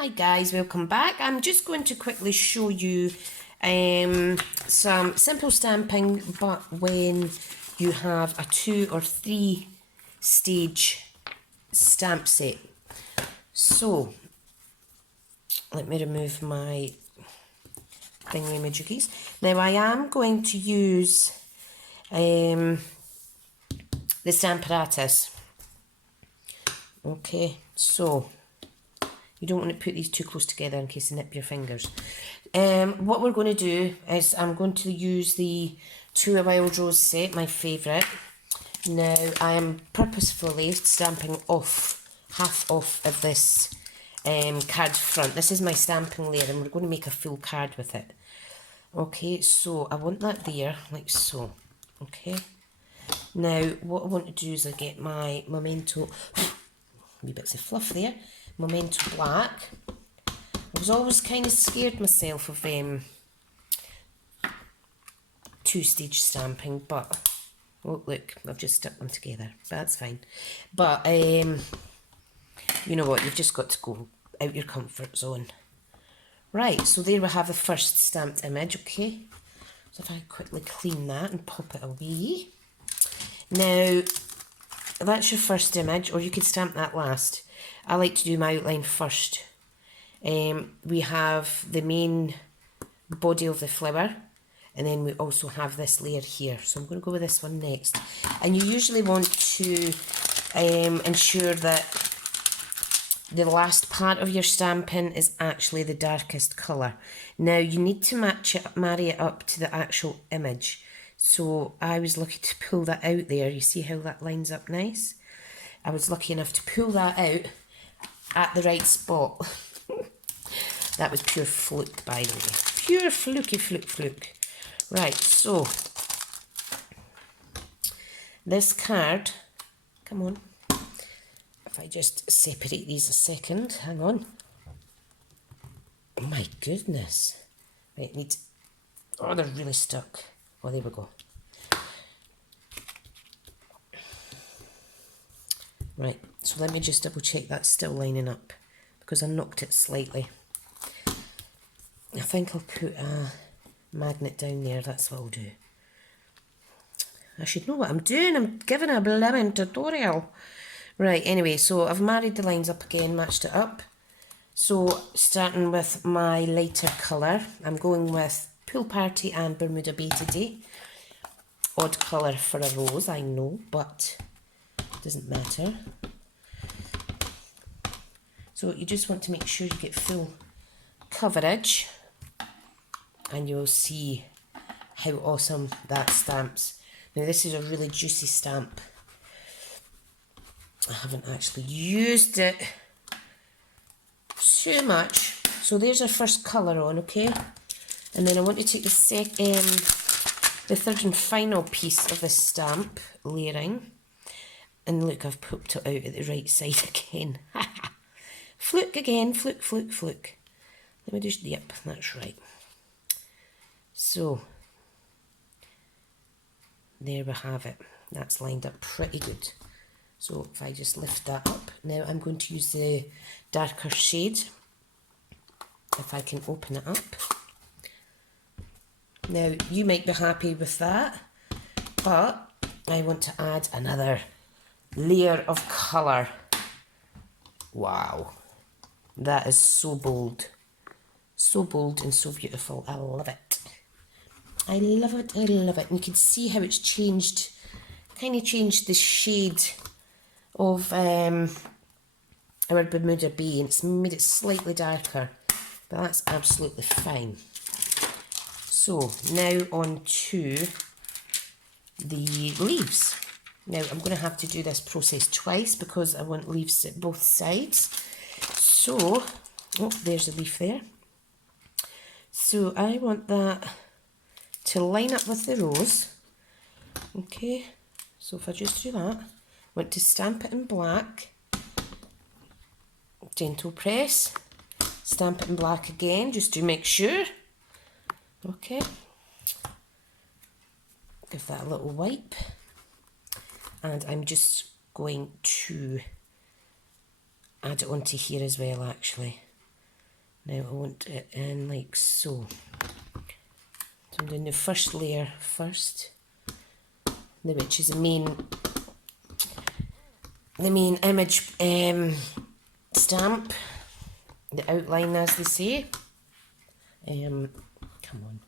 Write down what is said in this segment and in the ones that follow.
Hi guys, welcome back. I'm just going to quickly show you some simple stamping, but when you have a 2 or 3 stage stamp set. So let me remove my thingy-majiggies. Now I am going to use the Stamparatus. Okay, so you don't want to put these too close together in case you nip your fingers. What we're going to do is I'm going to use the To a Wild Rose set, my favourite. Now I am purposefully stamping off half off of this card front. This is my stamping layer and we're going to make a full card with it. Okay, so I want that there, like so. Okay. Now what I want to do is I get my Memento, wee bits of fluff there. Memento Black. I was always kind of scared myself of two-stage stamping, but oh look, I've just stuck them together. That's fine. But you know what? You've just got to go out your comfort zone. Right. So there we have the first stamped image. Okay. So if I quickly clean that and pop it away. Now that's your first image, or you could stamp that last. I like to do my outline first. We have the main body of the flower, and then we also have this layer here. So I'm going to go with this one next. And you usually want to ensure that the last part of your stamping is actually the darkest colour. Now you need to marry it up to the actual image. So I was lucky to pull that out there. You see how that lines up nice? I was lucky enough to pull that out at the right spot. That was pure fluke, by the way. Pure fluke. Right, so this card, come on. If I just separate these a second, hang on. Oh my goodness. Right, needs. Oh, they're really stuck. Oh, there we go. Right, so let me just double check that's still lining up because I knocked it slightly. I think I'll put a magnet down there, that's what I'll do. I should know what I'm doing, I'm giving a blimmin' tutorial. Right, anyway, so I've married the lines up again, matched it up. So, starting with my lighter colour, I'm going with Pool Party and Bermuda Bay today. Odd colour for a rose, I know, but it doesn't matter. So you just want to make sure you get full coverage, and you'll see how awesome that stamps. Now this is a really juicy stamp. I haven't actually used it too much. So there's our first colour on, okay? And then I want to take the third and final piece of this stamp layering. And look, I've popped it out at the right side again. Fluke again, fluke. Let me just, yep, that's right. So, there we have it. That's lined up pretty good. So, if I just lift that up, now I'm going to use the darker shade. If I can open it up. Now, you might be happy with that, but I want to add another layer of colour. Wow. That is so bold. So bold and so beautiful. I love it. I love it. And you can see how it's changed, kind of changed the shade of our Bermuda Bay, and it's made it slightly darker, but that's absolutely fine. So now on to the leaves. Now I'm going to have to do this process twice because I want leaves at both sides. So, oh, there's a leaf there. So I want that to line up with the rose. Okay, so if I just do that, I want to stamp it in black. Gentle press. Stamp it in black again, just to make sure. Okay. Give that a little wipe. And I'm just going to add it onto here as well, actually. Now I want it in like so. So I'm doing the first layer first, which is the main image stamp, the outline as they say. Come on.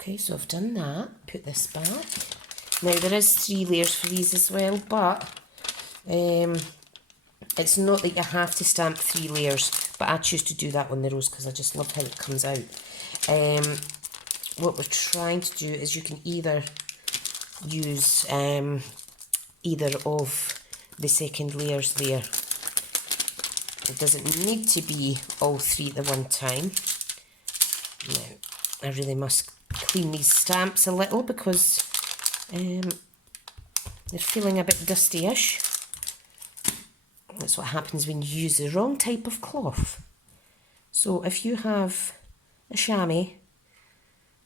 Okay, so I've done that. Put this back. Now there is 3 layers for these as well, but it's not that you have to stamp 3 layers, but I choose to do that on the rose because I just love how it comes out. What we're trying to do is you can either use either of the second layers there. It doesn't need to be all 3 at the one time. Now, I really must clean these stamps a little because they're feeling a bit dusty-ish. That's what happens when you use the wrong type of cloth. So if you have a chamois,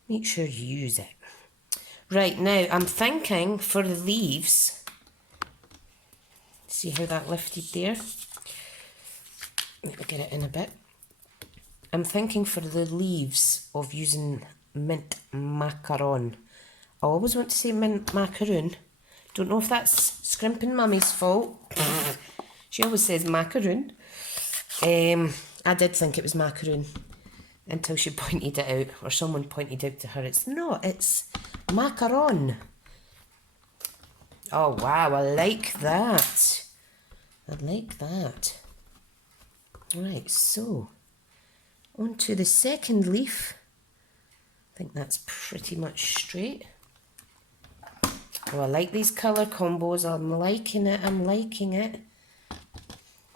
make sure you use it. Right, now I'm thinking for the leaves, see how that lifted there? Let me get it in a bit. I'm thinking for the leaves of using mint macaron. I always want to say mint macaroon. Don't know if that's Scrimpin' Mummy's fault. She always says macaroon. I did think it was macaroon until she pointed it out, or someone pointed out to her. It's not, it's macaron. Oh wow, I like that. I like that. Right, so on to the second leaf. I think that's pretty much straight. Oh, I like these colour combos. I'm liking it. I'm liking it.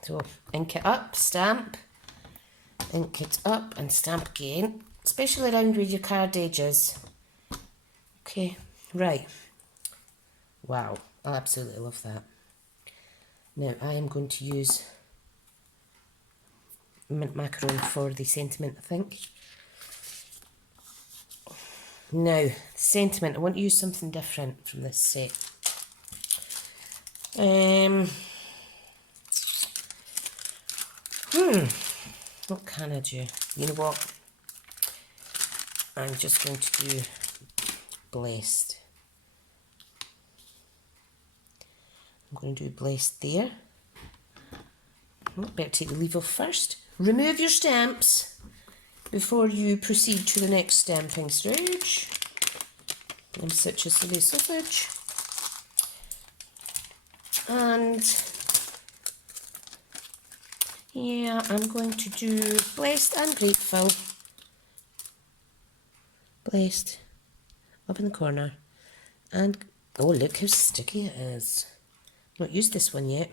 So ink it up, stamp, ink it up and stamp again, especially around where your card edges. Okay, right. Wow, I absolutely love that. Now I am going to use mint macaron for the sentiment, I think. Now, sentiment, I want to use something different from this set. What can I do? You know what? I'm just going to do blessed. I'm going to do blessed there. Oh, better take the leaf off first. Remove your stamps before you proceed to the next stamping stage. I'm such a silly sausage. And yeah, I'm going to do blessed and grateful. Blessed up in the corner. And oh, look how sticky it is. Not used this one yet.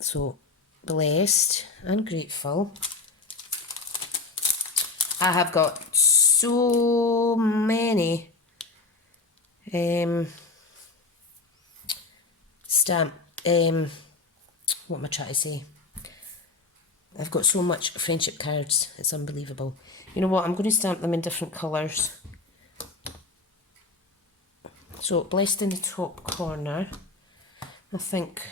So blessed and grateful. I have got so many what am I trying to say? I've got so much friendship cards, it's unbelievable. You know what, I'm going to stamp them in different colours. So blessed in the top corner, I think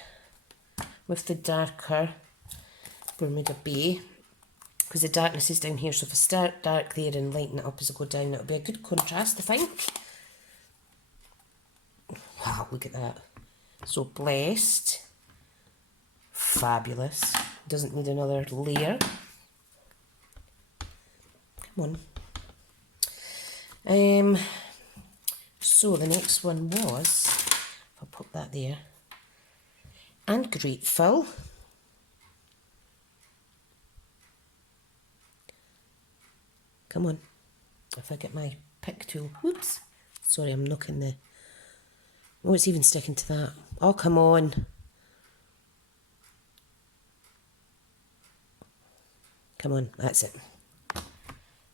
with the darker Bermuda Bay, because the darkness is down here, so if I start dark there and lighten it up as I go down, it'll be a good contrast, I think. Wow, look at that. So blessed, fabulous, doesn't need another layer. Come on. So the next one was, if I put that there, and grateful. Come on, if I get my pick tool, whoops, sorry, I'm knocking the, oh, it's even sticking to that. Oh, come on. Come on, that's it.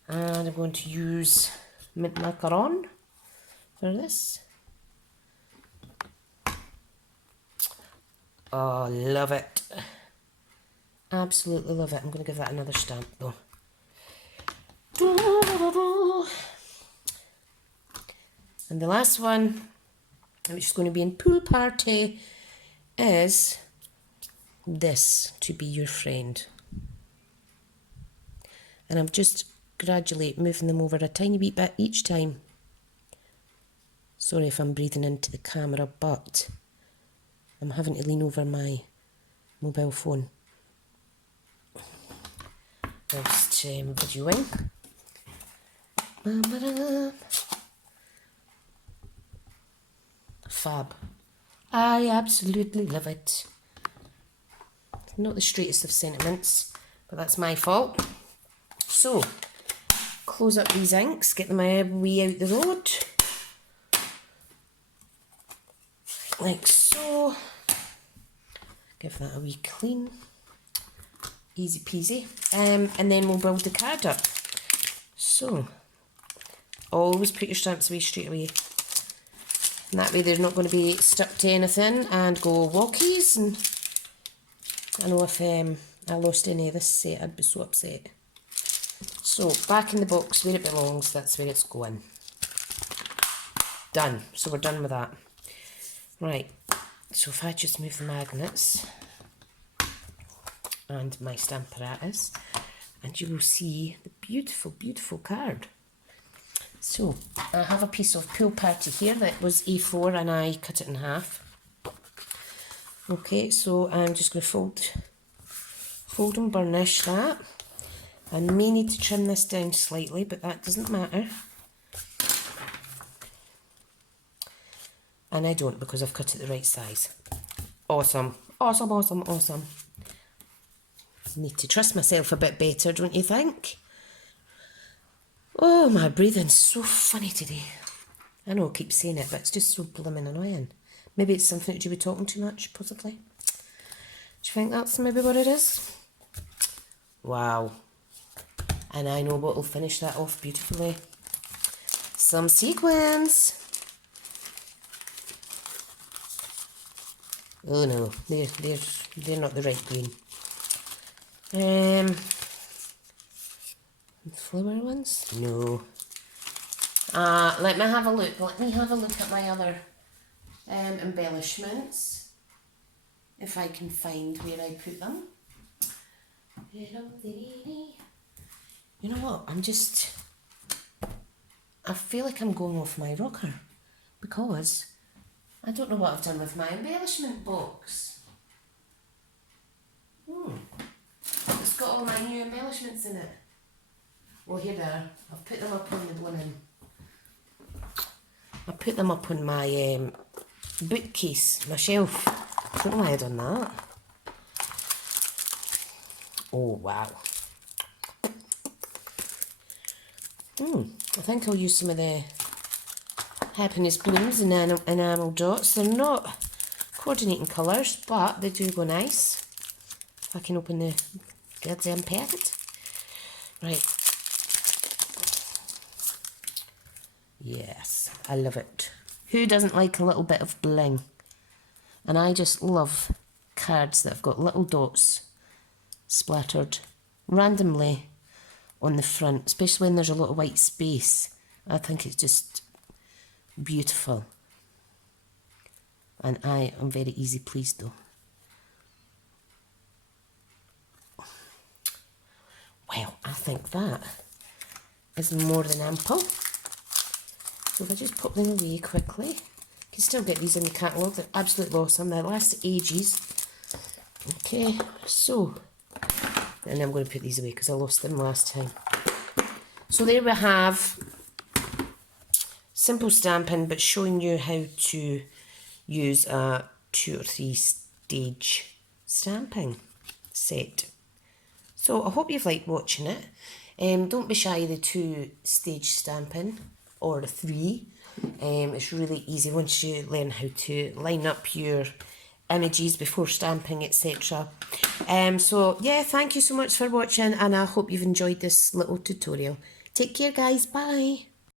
And I'm going to use mint macaron for this. Oh, love it. Absolutely love it. I'm going to give that another stamp though. And the last one, which is going to be in Pool Party, is this to be your friend. And I'm just gradually moving them over a tiny wee bit each time. Sorry if I'm breathing into the camera, but I'm having to lean over my mobile phone whilst videoing. Fab. I absolutely love it. Not the straightest of sentiments, but that's my fault. So, close up these inks, get them wee out the road. Like so. Give that a wee clean. Easy peasy. And then we'll build the card up. So, always put your stamps away straight away. And that way they're not going to be stuck to anything and go walkies. And I know if I lost any of this set, I'd be so upset. So, back in the box where it belongs, that's where it's going. Done. So we're done with that. Right, so if I just move the magnets and my stamp apparatus, and you will see the beautiful, beautiful card. So, I have a piece of Pool Party here that was A4 and I cut it in half. Okay, so I'm just going to fold and burnish that. I may need to trim this down slightly, but that doesn't matter. And I don't, because I've cut it the right size. Awesome. Awesome, awesome, awesome. Need to trust myself a bit better, don't you think? Oh, my breathing's so funny today. I know I keep saying it, but it's just so blooming annoying. Maybe it's something to do with talking too much, possibly. Do you think that's maybe what it is? Wow. And I know what will finish that off beautifully. Some sequins. Oh no, they're not the right green. Flower ones? No. Let me have a look. Let me have a look at my other embellishments. If I can find where I put them. You know what? I feel like I'm going off my rocker. Because I don't know what I've done with my embellishment box. It's got all my new embellishments in it. Well, here they are. I've put them up on the blooming. I put them up on my bookcase, my shelf. I don't know why I've done that. Oh, wow. I think I'll use some of the Happiness Blooms and enamel dots. They're not coordinating colours, but they do go nice. If I can open the goddamn packet. Right. Yes, I love it. Who doesn't like a little bit of bling? And I just love cards that have got little dots splattered randomly on the front, especially when there's a lot of white space. I think it's just beautiful. And I am very easy pleased though. Well, I think that is more than ample. So if I just pop them away quickly, you can still get these in the catalogue. They're absolutely awesome. They last ages. Okay, so, and I'm going to put these away because I lost them last time. So there we have simple stamping, but showing you how to use a 2 or 3 stage stamping set. So I hope you've liked watching it. Don't be shy of the 2 stage stamping or the 3. It's really easy once you learn how to line up your images before stamping, etc. So yeah, thank you so much for watching, and I hope you've enjoyed this little tutorial. Take care guys, bye.